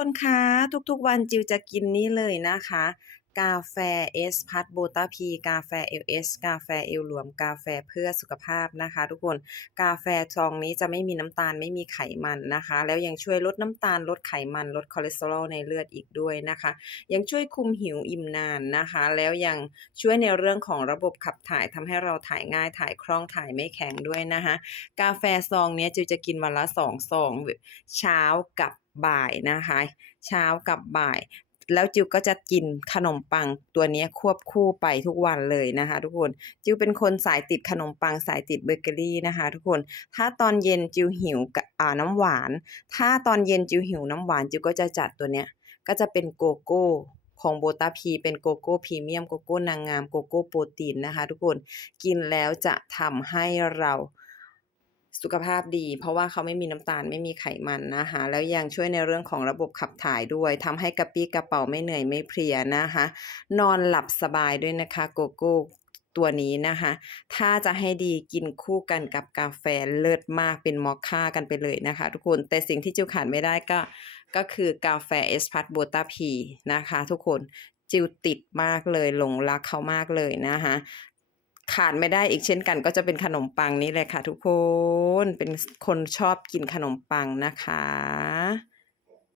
คนคะทุกๆวันจิวจะกินนี่เลยนะคะ กาแฟเอสพัดโบตาพี กาแฟเอลเอสกาแฟเอลรวม กาแฟเพื่อสุขภาพนะคะ ทุกคนกาแฟซองนี้จะไม่มีน้ำตาลไม่มีไขมันนะคะ แล้วยังช่วยลดน้ำตาลลดไขมันลดคอเลสเตอรอลในเลือดอีกด้วยนะคะ ยังช่วยคุมหิวอิ่มนานนะคะ แล้วยังช่วยในเรื่องของระบบขับถ่ายทำให้เราถ่ายง่ายถ่ายคล่องถ่ายไม่แข็งด้วยนะคะ กาแฟซองนี้จิวจะกินวันละสองซองเช้ากับ บ่ายนะคะ เช้ากับบ่าย แล้วจิวก็จะกินขนมปังตัวนี้ควบคู่ไปทุกวันเลยนะคะ ทุกคนจิวเป็นคนสายติดขนมปังสายติดเบเกอรี่นะคะ ทุกคนถ้าตอนเย็นจิวหิวอ่าน้ำหวาน ถ้าตอนเย็นจิวหิวน้ำหวานจิวก็จะจัดตัวเนี้ยก็จะเป็นโกโก้ของโบตาพีเป็นโกโก้พรีเมียมโกโก้นางงามโกโก้โปรตีนนะคะ ทุกคนกินแล้วจะทำให้เรา สุขภาพดี เพราะว่าเขาไม่มีน้ำตาลไม่มีไขมันนะคะแล้วยังช่วยในเรื่องของระบบขับถ่ายด้วยทำให้กระปี้กระเป๋าไม่เหนื่อยไม่เพลียนะคะ นอนหลับสบายด้วยนะคะโกโก้ตัวนี้นะคะ ถ้าจะให้ดีกินคู่กันกับกาแฟเลิศมากเป็นมอคค่ากันไปเลยนะคะ ทุกคนแต่สิ่งที่จิวขาดไม่ได้ก็ ก็คือกาแฟเอสพัดโบตาพีนะคะ ทุกคนจิวติดมากเลยหลงรักเขามากเลยนะคะ ขาดไม่ได้อีกเช่นกัน ก็จะเป็นขนมปังนี่แหละค่ะ ทุกคนเป็นคนชอบกินขนมปังนะคะ